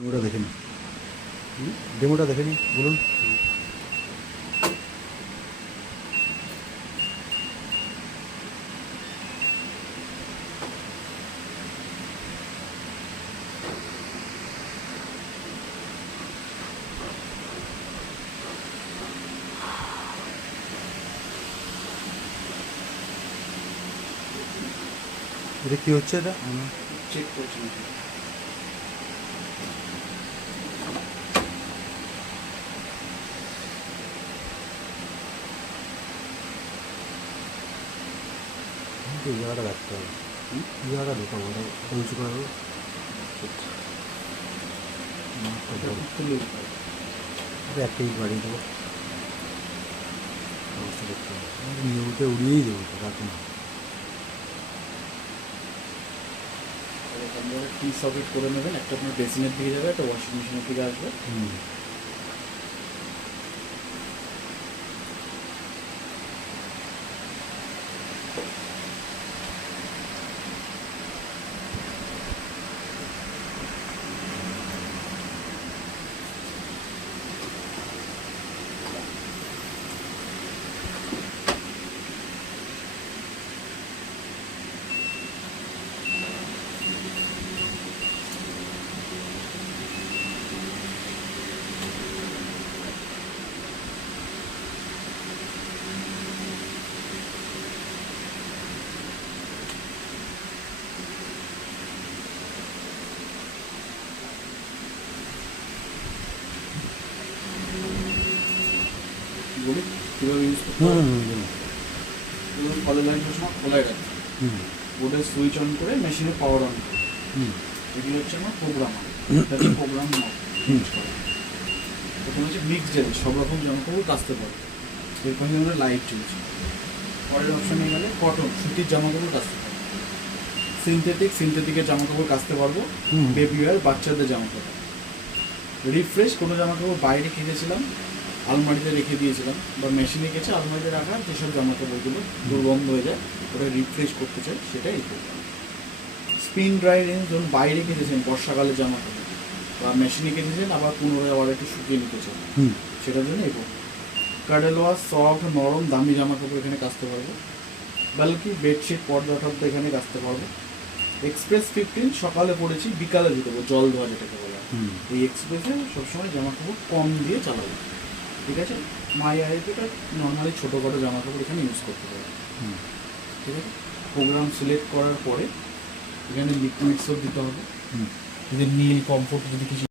ডেমোটা দেখে নিন, ডেমোটা দেখে নিন, বলুন। এটা কী হচ্ছে? এটা চেক করছি। এই জায়গাটা রাখতে হবে, এই জায়গাটা ঢোকাবো, ওটা উঁচু করে দেবো। এটা একটা ইট বাড়িয়ে দেবো, অবস্থা দেখতে হবে। নিয়মিতে উড়িয়েই দেবো, তো রাখুন। টি সকেট করে নেবেন, একটা আপনার বেসিনের দিকে যাবে, একটা ওয়াশিং মেশিনের দিকে আসবে। বলি কীভাবে ইউজ করতে হবে। ধরুন কলের লাইনটার সময় খোলাই রাখবে, বোর্ডের সুইচ অন করে মেশিনে পাওয়ার অন করে। এগুলো হচ্ছে আমার প্রোগ্রাম, প্রোগ্রাম ইউজ করা। প্রথমে হচ্ছে মিক্সড আছে, সব রকম জামাকাপড় কাচতে পারবে। এরপর আমরা লাইট ইউজ, পরের অপশানে গেলে কটন সুতির জামাকাপড় কাচতে পারবো, সিনথেটিকের জামাকাপড় কাচতে পারবো, বেবি ওয়্যার বাচ্চাদের জামাকাপড়। রিফ্রেশ কোনো জামাকাপড় বাইরে কেচেছিলাম, আলমারিতে রেখে দিয়েছিলাম, বা মেশিনে কেচে আলমারিতে রাখা যেসব জামাকাপড়গুলো দুর্গন্ধ হয়ে যায়, ওটা রিফ্রেশ করতে চাই, সেটাই এই করবো। স্পিন ড্রাই রেঞ্জ, ধরুন বাইরে কেচেছেন বর্ষাকালের জামাকাপড়, বা মেশিনে কেচেছেন আবার পুনরায় আবার একটু শুকিয়ে নিতে চান, সেটার জন্য এই করবো। কাডেল ওয়াশ, সফট নরম দামি জামাকাপড় এখানে কাচতে পারবো। বালকি বেডশিট পর্দা টর্দা এখানে কাচতে পারবো। এক্সপ্রেস 15 সকালে পড়েছি, বিকালে ধুতে দেবো, জল ধোয়া যেটাকে বলা হয়। এই এক্সপ্রেসে সবসময় জামাকাপড় কম দিয়ে চালাবো, ঠিক আছে। মাই আইপিটা নর্মালি ছোটোখাটো জামাকাপড় এখানে ইউজ করতে পারবো, ঠিক আছে। প্রোগ্রাম সিলেক্ট করার পরে এখানে লিকুইড সোপ দিতে হবে, যদি নীল কমফোর্ট যদি কিছু